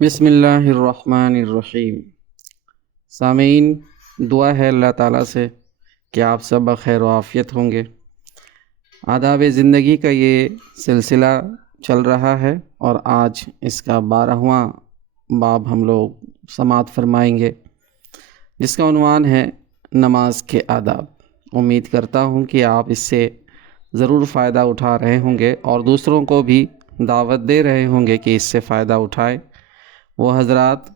بسم اللہ الرحمن الرحیم۔ سامعین، دعا ہے اللہ تعالیٰ سے کہ آپ سب بخیر و عافیت ہوں گے۔ آداب زندگی کا یہ سلسلہ چل رہا ہے اور آج اس کا 12واں باب ہم لوگ سماعت فرمائیں گے، جس کا عنوان ہے نماز کے آداب۔ امید کرتا ہوں کہ آپ اس سے ضرور فائدہ اٹھا رہے ہوں گے اور دوسروں کو بھی دعوت دے رہے ہوں گے کہ اس سے فائدہ اٹھائیں۔ وہ حضرات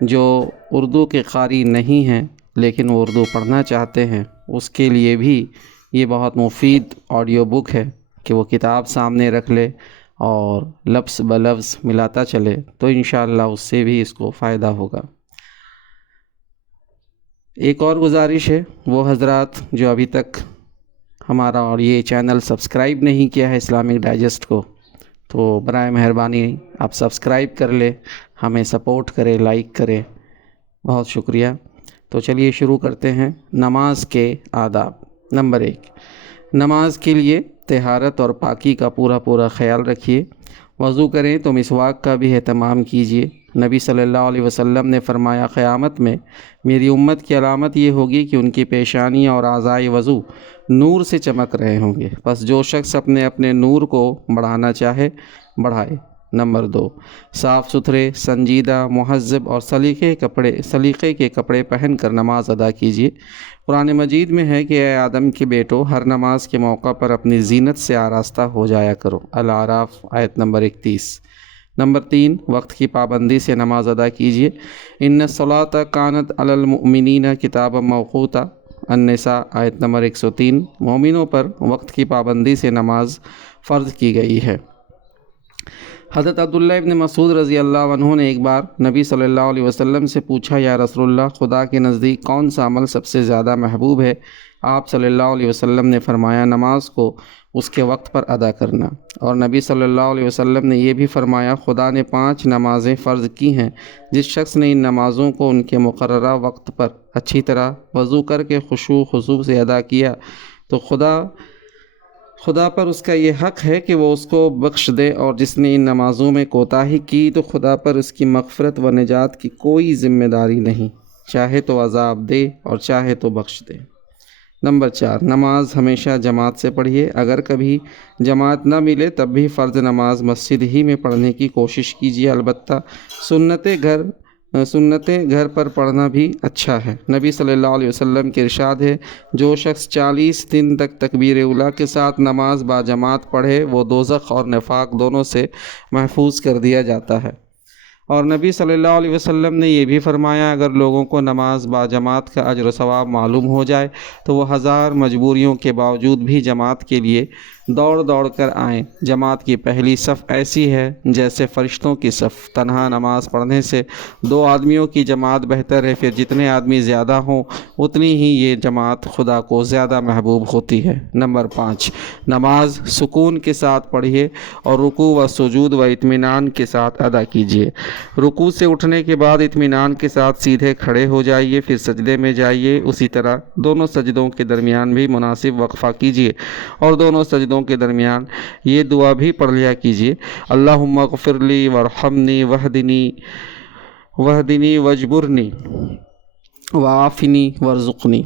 جو اردو کے قاری نہیں ہیں لیکن وہ اردو پڑھنا چاہتے ہیں، اس کے لیے بھی یہ بہت مفید آڈیو بک ہے کہ وہ کتاب سامنے رکھ لے اور لفظ بلفظ ملاتا چلے تو انشاءاللہ اس سے بھی اس کو فائدہ ہوگا۔ ایک اور گزارش ہے، وہ حضرات جو ابھی تک ہمارا اور یہ چینل سبسکرائب نہیں کیا ہے اسلامک ڈائجسٹ کو، تو برائے مہربانی آپ سبسکرائب کر لیں، ہمیں سپورٹ کریں، لائک کریں، بہت شکریہ۔ تو چلیے شروع کرتے ہیں۔ نماز کے آداب۔ نمبر 1، نماز کے لیے طہارت اور پاکی کا پورا خیال رکھیے۔ وضو کریں تو مسواک کا بھی اہتمام کیجیے۔ نبی صلی اللہ علیہ وسلم نے فرمایا، قیامت میں میری امت کی علامت یہ ہوگی کہ ان کی پیشانی اور اعضائے وضو نور سے چمک رہے ہوں گے، بس جو شخص اپنے نور کو بڑھانا چاہے بڑھائے۔ نمبر 2، صاف ستھرے، سنجیدہ، مہذب اور سلیقے کے کپڑے پہن کر نماز ادا کیجیے۔ قرآن مجید میں ہے کہ اے آدم کے بیٹو، ہر نماز کے موقع پر اپنی زینت سے آراستہ ہو جایا کرو۔ الاعراف آیت نمبر 31۔ نمبر 3، وقت کی پابندی سے نماز ادا کیجیے۔ ان الصلاۃ کانت علی المؤمنین کتابا موقوتا، النساء آیت نمبر 103۔ مومنوں پر وقت کی پابندی سے نماز فرض کی گئی ہے۔ حضرت عبداللہ ابن مسعود رضی اللہ عنہ نے ایک بار نبی صلی اللہ علیہ وسلم سے پوچھا، یا رسول اللہ، خدا کے نزدیک کون سا عمل سب سے زیادہ محبوب ہے؟ آپ صلی اللہ علیہ وسلم نے فرمایا، نماز کو اس کے وقت پر ادا کرنا۔ اور نبی صلی اللہ علیہ وسلم نے یہ بھی فرمایا، خدا نے 5 نمازیں فرض کی ہیں، جس شخص نے ان نمازوں کو ان کے مقررہ وقت پر اچھی طرح وضو کر کے خشوع و خضوع سے ادا کیا تو خدا پر اس کا یہ حق ہے کہ وہ اس کو بخش دے، اور جس نے ان نمازوں میں کوتاہی کی تو خدا پر اس کی مغفرت و نجات کی کوئی ذمہ داری نہیں، چاہے تو عذاب دے اور چاہے تو بخش دے۔ نمبر 4، نماز ہمیشہ جماعت سے پڑھیے۔ اگر کبھی جماعت نہ ملے تب بھی فرض نماز مسجد ہی میں پڑھنے کی کوشش کیجیے، البتہ سنتیں گھر پر پڑھنا بھی اچھا ہے۔ نبی صلی اللہ علیہ وسلم کے ارشاد ہے، جو شخص 40 دن تک تکبیر اولیٰ کے ساتھ نماز با جماعت پڑھے، وہ دوزخ اور نفاق دونوں سے محفوظ کر دیا جاتا ہے۔ اور نبی صلی اللہ علیہ وسلم نے یہ بھی فرمایا، اگر لوگوں کو نماز با جماعت کا اجر و ثواب معلوم ہو جائے تو وہ 1000 مجبوریوں کے باوجود بھی جماعت کے لیے دوڑ کر آئیں۔ جماعت کی پہلی صف ایسی ہے جیسے فرشتوں کی صف۔ تنہا نماز پڑھنے سے 2 آدمیوں کی جماعت بہتر ہے، پھر جتنے آدمی زیادہ ہوں اتنی ہی یہ جماعت خدا کو زیادہ محبوب ہوتی ہے۔ نمبر 5، نماز سکون کے ساتھ پڑھیے اور رکوع و سجود و اطمینان کے ساتھ ادا کیجیے۔ رکوع سے اٹھنے کے بعد اطمینان کے ساتھ سیدھے کھڑے ہو جائیے، پھر سجدے میں جائیے۔ اسی طرح دونوں سجدوں کے درمیان بھی مناسب وقفہ کیجیے اور دونوں سجدوں کے درمیان یہ دعا بھی پڑھ لیا کیجیے، اللہم اغفر لی وارحمنی وہدنی واجبرنی وعافنی وارزقنی۔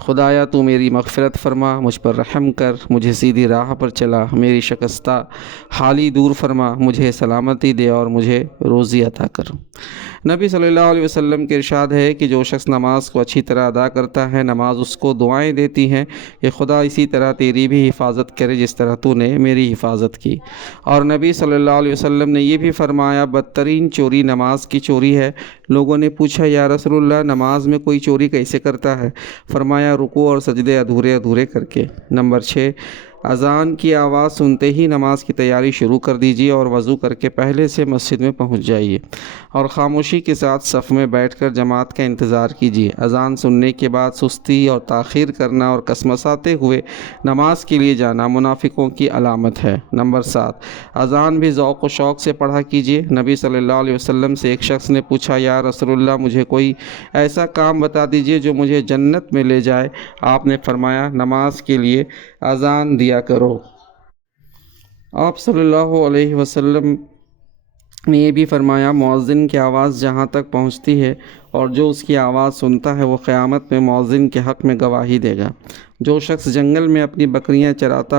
خدایا تو میری مغفرت فرما، مجھ پر رحم کر، مجھے سیدھی راہ پر چلا، میری شکستہ حالی دور فرما، مجھے سلامتی دے اور مجھے روزی عطا کر۔ نبی صلی اللہ علیہ وسلم کے ارشاد ہے کہ جو شخص نماز کو اچھی طرح ادا کرتا ہے، نماز اس کو دعائیں دیتی ہیں کہ خدا اسی طرح تیری بھی حفاظت کرے جس طرح تو نے میری حفاظت کی۔ اور نبی صلی اللہ علیہ وسلم نے یہ بھی فرمایا، بدترین چوری نماز کی چوری ہے۔ لوگوں نے پوچھا، یا رسول اللہ، نماز میں کوئی چوری کیسے کرتا ہے؟ فرمایا، رکوع اور سجدے ادھورے کر کے۔ نمبر 6، اذان کی آواز سنتے ہی نماز کی تیاری شروع کر دیجیے اور وضو کر کے پہلے سے مسجد میں پہنچ جائیے اور خاموشی کے ساتھ صف میں بیٹھ کر جماعت کا انتظار کیجیے۔ اذان سننے کے بعد سستی اور تاخیر کرنا اور کسمساتے ہوئے نماز کے لیے جانا منافقوں کی علامت ہے۔ نمبر 7، اذان بھی ذوق و شوق سے پڑھا کیجیے۔ نبی صلی اللہ علیہ وسلم سے ایک شخص نے پوچھا، یا رسول اللہ، مجھے کوئی ایسا کام بتا دیجیے جو مجھے جنت میں لے جائے۔ آپ نے فرمایا، نماز کے لیے اذان دیا کرو۔ آپ صلی اللہ علیہ وسلم نے یہ بھی فرمایا مؤذن کی آواز جہاں تک پہنچتی ہے اور جو اس کی آواز سنتا ہے وہ قیامت میں مؤذن کے حق میں گواہی دے گا۔ جو شخص جنگل میں اپنی بکریاں چراتا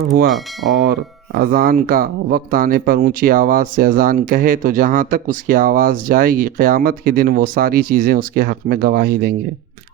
ہوا اور اذان کا وقت آنے پر اونچی آواز سے اذان کہے تو جہاں تک اس کی آواز جائے گی قیامت کے دن وہ ساری چیزیں اس کے حق میں گواہی دیں گے۔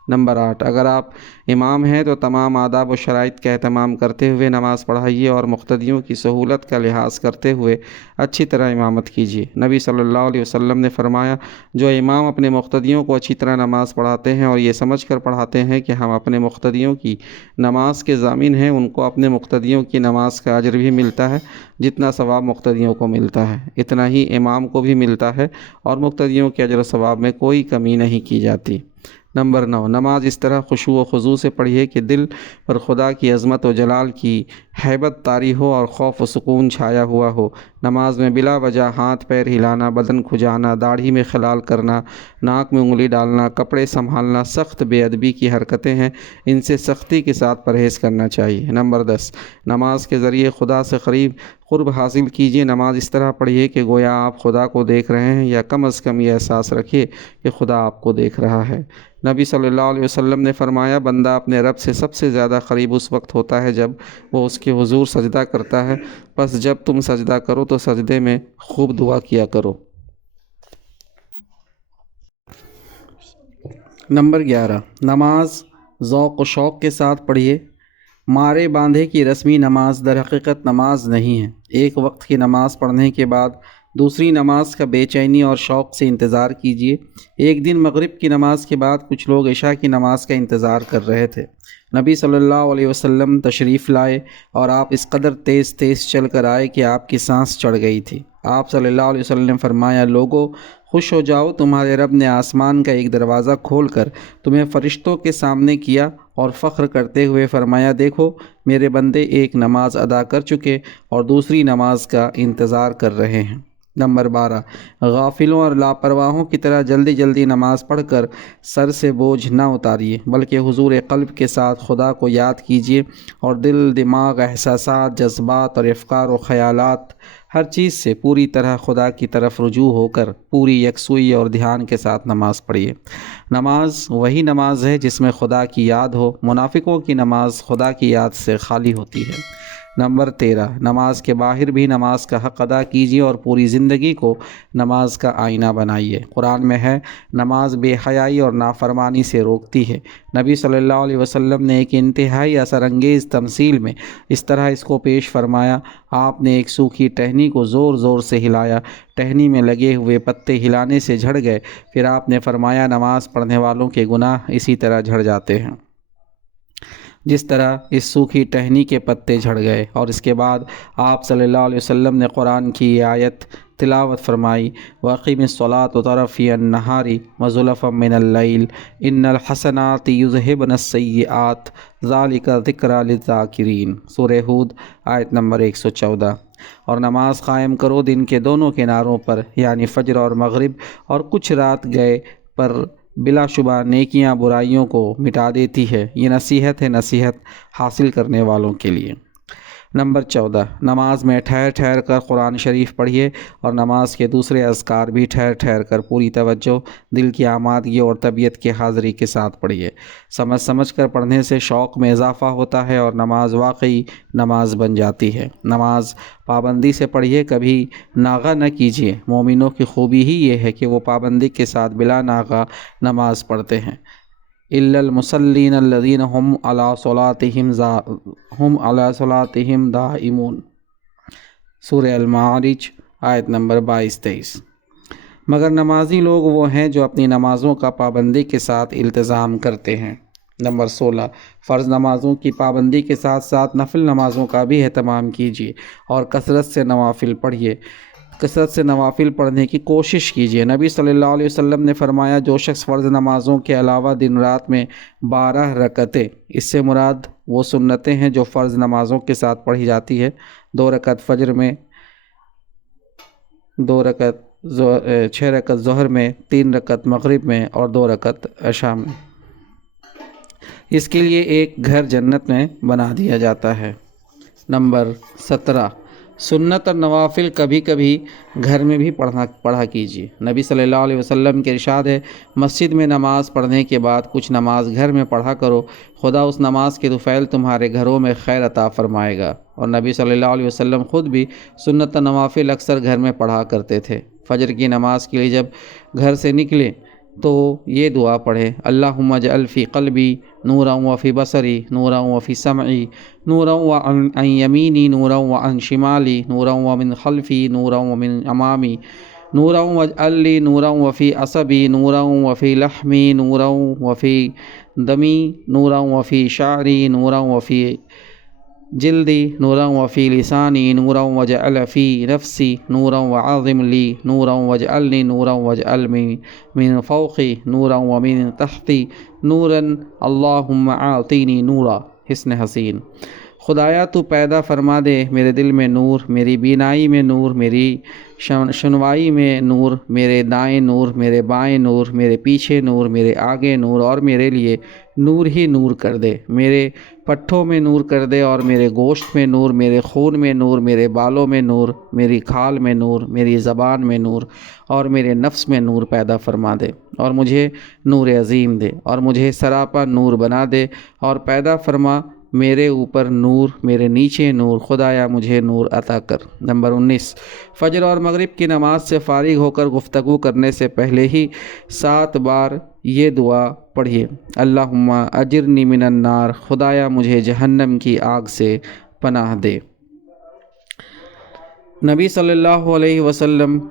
نمبر 8، اگر آپ امام ہیں تو تمام آداب و شرائط کا اہتمام کرتے ہوئے نماز پڑھائیے اور مقتدیوں کی سہولت کا لحاظ کرتے ہوئے اچھی طرح امامت کیجیے۔ نبی صلی اللہ علیہ وسلم نے فرمایا جو امام اپنے مقتدیوں کو اچھی طرح نماز پڑھاتے ہیں اور یہ سمجھ کر پڑھاتے ہیں کہ ہم اپنے مقتدیوں کی نماز کے ضامن ہیں ان کو اپنے مقتدیوں کی نماز کا اجر بھی ملتا ہے جتنا ثواب مقتدیوں کو ملتا ہے، اتنا ہی امام کو بھی ملتا ہے اور مقتدیوں کے اجر و ثواب میں کوئی کمی نہیں کی جاتی۔ نمبر 9، نماز اس طرح خشوع و خضوع سے پڑھیے کہ دل پر خدا کی عظمت و جلال کی ہیبت طاری ہو اور خوف و سکون چھایا ہوا ہو۔ نماز میں بلا وجہ ہاتھ پیر ہلانا، بدن کھجانا، داڑھی میں خلال کرنا، ناک میں انگلی ڈالنا، کپڑے سنبھالنا سخت بے ادبی کی حرکتیں ہیں، ان سے سختی کے ساتھ پرہیز کرنا چاہیے۔ نمبر 10، نماز کے ذریعے خدا سے قرب حاصل کیجیے۔ نماز اس طرح پڑھیے کہ گویا آپ خدا کو دیکھ رہے ہیں یا کم از کم یہ احساس رکھیے کہ خدا آپ کو دیکھ رہا ہے۔ نبی صلی اللہ علیہ وسلم نے فرمایا بندہ اپنے رب سے سب سے زیادہ قریب اس وقت ہوتا ہے جب وہ اس کے حضور سجدہ کرتا ہے، پس جب تم سجدہ کرو تو سجدے میں خوب دعا کیا کرو۔ نمبر 11، نماز ذوق و شوق کے ساتھ پڑھیے۔ مارے باندھے کی رسمی نماز در حقیقت نماز نہیں ہے۔ ایک وقت کی نماز پڑھنے کے بعد دوسری نماز کا بے چینی اور شوق سے انتظار کیجیے۔ ایک دن مغرب کی نماز کے بعد کچھ لوگ عشاء کی نماز کا انتظار کر رہے تھے۔ نبی صلی اللہ علیہ وسلم تشریف لائے اور آپ اس قدر تیز تیز چل کر آئے کہ آپ کی سانس چڑھ گئی تھی۔ آپ صلی اللہ علیہ وسلم نے فرمایا لوگو خوش ہو جاؤ، تمہارے رب نے آسمان کا ایک دروازہ کھول کر تمہیں فرشتوں کے سامنے کیا اور فخر کرتے ہوئے فرمایا دیکھو میرے بندے ایک نماز ادا کر چکے اور دوسری نماز کا انتظار کر رہے ہیں۔ نمبر 12، غافلوں اور لاپرواہوں کی طرح جلدی جلدی نماز پڑھ کر سر سے بوجھ نہ اتاریے، بلکہ حضور قلب کے ساتھ خدا کو یاد کیجیے اور دل، دماغ، احساسات، جذبات اور افکار و خیالات ہر چیز سے پوری طرح خدا کی طرف رجوع ہو کر پوری یکسوئی اور دھیان کے ساتھ نماز پڑھیے۔ نماز وہی نماز ہے جس میں خدا کی یاد ہو، منافقوں کی نماز خدا کی یاد سے خالی ہوتی ہے۔ نمبر 13، نماز کے باہر بھی نماز کا حق ادا کیجیے اور پوری زندگی کو نماز کا آئینہ بنائیے۔ قرآن میں ہے نماز بے حیائی اور نافرمانی سے روکتی ہے۔ نبی صلی اللہ علیہ وسلم نے ایک انتہائی اثر انگیز تمثیل میں اس طرح اس کو پیش فرمایا۔ آپ نے ایک سوکھی ٹہنی کو زور زور سے ہلایا، ٹہنی میں لگے ہوئے پتے ہلانے سے جھڑ گئے، پھر آپ نے فرمایا نماز پڑھنے والوں کے گناہ اسی طرح جھڑ جاتے ہیں جس طرح اس سوکھی ٹہنی کے پتے جھڑ گئے۔ اور اس کے بعد آپ صلی اللہ علیہ وسلم نے قرآن کی یہ آیت تلاوت فرمائی وَأَقِمِ الصَّلَاةَ طَرَفَيِ النَّهَارِ وَزُلَفًا مِّنَ اللَّيْلِ إِنَّ الْحَسَنَاتِ يُذْهِبْنَ السَّيِّئَاتِ ذَلِكَ ذِكْرَىٰ لِلذَّاكِرِينَ۔ سورہ ہود آیت نمبر 114۔ اور نماز قائم کرو دن کے دونوں کناروں پر، یعنی فجر اور مغرب، اور کچھ رات گئے پر بلا شبہ نیکیاں برائیوں کو مٹا دیتی ہے۔ یہ نصیحت ہے نصیحت حاصل کرنے والوں کے لیے۔ نمبر 14، نماز میں ٹھہر ٹھہر کر قرآن شریف پڑھیے اور نماز کے دوسرے اذکار بھی ٹھہر ٹھہر کر پوری توجہ، دل کی آمادگی اور طبیعت کی حاضری کے ساتھ پڑھیے۔ سمجھ سمجھ کر پڑھنے سے شوق میں اضافہ ہوتا ہے اور نماز واقعی نماز بن جاتی ہے۔ نماز پابندی سے پڑھیے، کبھی ناغہ نہ کیجیے۔ مومنوں کی خوبی ہی یہ ہے کہ وہ پابندی کے ساتھ بلا ناغہ نماز پڑھتے ہیں۔ إِلَّا الْمُصَلِّينَ الَّذِينَ هُمْ عَلَىٰ صَلَاتِهِمْ دَائِمُونَ۔ سورہ المعارج آیت نمبر 22-23۔ مگر نمازی لوگ وہ ہیں جو اپنی نمازوں کا پابندی کے ساتھ التزام کرتے ہیں۔ نمبر 16، فرض نمازوں کی پابندی کے ساتھ ساتھ نفل نمازوں کا بھی اہتمام کیجیے اور کثرت سے نوافل پڑھیے۔ کثرت سے نوافل پڑھنے کی کوشش کیجیے۔ نبی صلی اللہ علیہ وسلم نے فرمایا جو شخص فرض نمازوں کے علاوہ دن رات میں 12 رکعتیں، اس سے مراد وہ سنتیں ہیں جو فرض نمازوں کے ساتھ پڑھی جاتی ہے، 2 رکعت فجر میں، 6 رکعت ظہر میں، 3 رکعت مغرب میں اور 2 رکعت عشاء میں، اس کے لیے ایک گھر جنت میں بنا دیا جاتا ہے۔ نمبر 17، سنت اور نوافل کبھی کبھی گھر میں بھی پڑھا کیجیے۔ نبی صلی اللہ علیہ وسلم کے ارشاد ہے، مسجد میں نماز پڑھنے کے بعد کچھ نماز گھر میں پڑھا کرو، خدا اس نماز کے طفیل تمہارے گھروں میں خیر عطا فرمائے گا۔ اور نبی صلی اللہ علیہ وسلم خود بھی سنت و نوافل اکثر گھر میں پڑھا کرتے تھے۔ فجر کی نماز کے لیے جب گھر سے نکلیں تو یہ دعا پڑھیں، اللہم اجعل فی قلبی نورا وفی بصری نورا وفی سمعی نورا وعن یمینی نورا وعن شمالی نورا ومن خلفی نورا ومن امامی نورا واجعل لی نورا وفی عصبی نورا وفی لحمی نورا وفی دمی نورا وفی شعری نورا وفی جلدی نورا وفی لسانی نورا واجعل فی نفسی نورا وعظم لی نورا واجعلنی نورا واجعل من فوقی نورا ومن تحتی نورا اللہم اعطینی نورا۔ حسن حسین۔ خدایا تو پیدا فرما دے میرے دل میں نور، میری بینائی میں نور، میری شنوائی میں نور، میرے دائیں نور، میرے بائیں نور، میرے پیچھے نور، میرے آگے نور، اور میرے لیے نور ہی نور کر دے۔ میرے پٹھوں میں نور کر دے، اور میرے گوشت میں نور، میرے خون میں نور، میرے بالوں میں نور، میری کھال میں نور، میری زبان میں نور، اور میرے نفس میں نور پیدا فرما دے، اور مجھے نور عظیم دے، اور مجھے سراپا نور بنا دے، اور پیدا فرما میرے اوپر نور، میرے نیچے نور، خدایا مجھے نور عطا کر۔ نمبر 19، فجر اور مغرب کی نماز سے فارغ ہو کر گفتگو کرنے سے پہلے ہی 7 بار یہ دعا پڑھیے، اللہم اجرنی من النار، خدایا مجھے جہنم کی آگ سے پناہ دے۔ نبی صلی اللہ علیہ وسلم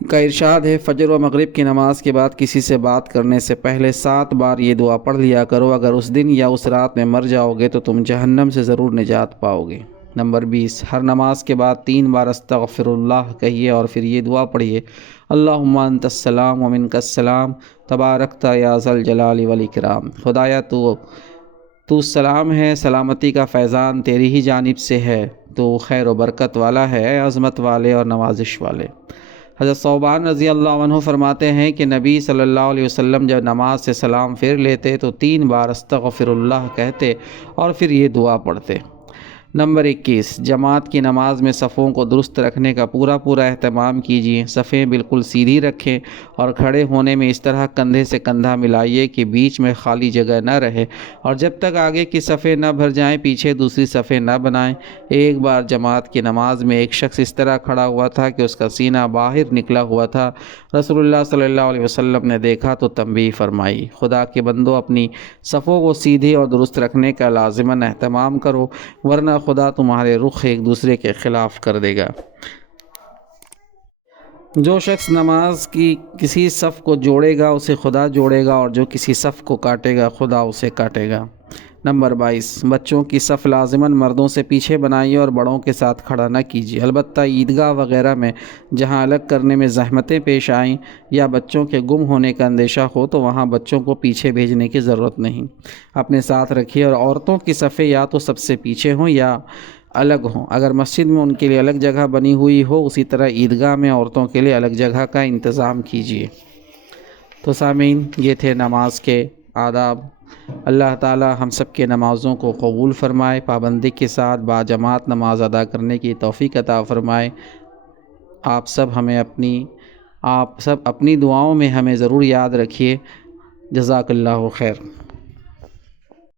کا ارشاد ہے، فجر و مغرب کی نماز کے بعد کسی سے بات کرنے سے پہلے 7 بار یہ دعا پڑھ لیا کرو، اگر اس دن یا اس رات میں مر جاؤ گے تو تم جہنم سے ضرور نجات پاؤ گے۔ نمبر 20، ہر نماز کے بعد 3 بار استغفر اللہ کہیے، اور پھر یہ دعا پڑھیے، اللہم انت السلام ومنک السلام تبارکت یا ذا الجلال والاکرام۔ خدایا تو سلام ہے، سلامتی کا فیضان تیری ہی جانب سے ہے، تو خیر و برکت والا ہے، اے عظمت والے اور نوازش والے۔ حضرت ثوبان رضی اللہ عنہ فرماتے ہیں کہ نبی صلی اللہ علیہ وسلم جب نماز سے سلام پھیر لیتے تو 3 بار استغفر اللہ کہتے اور پھر یہ دعا پڑھتے۔ نمبر 21، جماعت کی نماز میں صفوں کو درست رکھنے کا پورا اہتمام کیجیے۔ صفیں بالکل سیدھی رکھیں، اور کھڑے ہونے میں اس طرح کندھے سے کندھا ملائیے کہ بیچ میں خالی جگہ نہ رہے، اور جب تک آگے کی صفیں نہ بھر جائیں پیچھے دوسری صفیں نہ بنائیں۔ ایک بار جماعت کی نماز میں ایک شخص اس طرح کھڑا ہوا تھا کہ اس کا سینہ باہر نکلا ہوا تھا، رسول اللہ صلی اللہ علیہ وسلم نے دیکھا تو تنبیہ فرمائی، خدا کے بندو اپنی صفوں کو سیدھی اور درست رکھنے کا لازماً اہتمام کرو، ورنہ خدا تمہارے رخ ایک دوسرے کے خلاف کر دے گا۔ جو شخص نماز کی کسی صف کو جوڑے گا اسے خدا جوڑے گا، اور جو کسی صف کو کاٹے گا خدا اسے کاٹے گا۔ نمبر 22، بچوں کی صف لازماً مردوں سے پیچھے بنائیے اور بڑوں کے ساتھ کھڑا نہ کیجیے، البتہ عیدگاہ وغیرہ میں جہاں الگ کرنے میں زحمتیں پیش آئیں یا بچوں کے گم ہونے کا اندیشہ ہو تو وہاں بچوں کو پیچھے بھیجنے کی ضرورت نہیں، اپنے ساتھ رکھیے، اور عورتوں کی صفیں یا تو سب سے پیچھے ہوں یا الگ ہوں، اگر مسجد میں ان کے لیے الگ جگہ بنی ہوئی ہو اسی طرح عیدگاہ میں عورتوں کے لیے الگ جگہ کا انتظام کیجیے۔ تو سامعین، یہ تھے نماز کے آداب۔ اللہ تعالی ہم سب کے نمازوں کو قبول فرمائے، پابندی کے ساتھ باجماعت نماز ادا کرنے کی توفیق عطا فرمائے۔ آپ سب اپنی دعاؤں میں ہمیں ضرور یاد رکھیے۔ جزاک اللہ خیر۔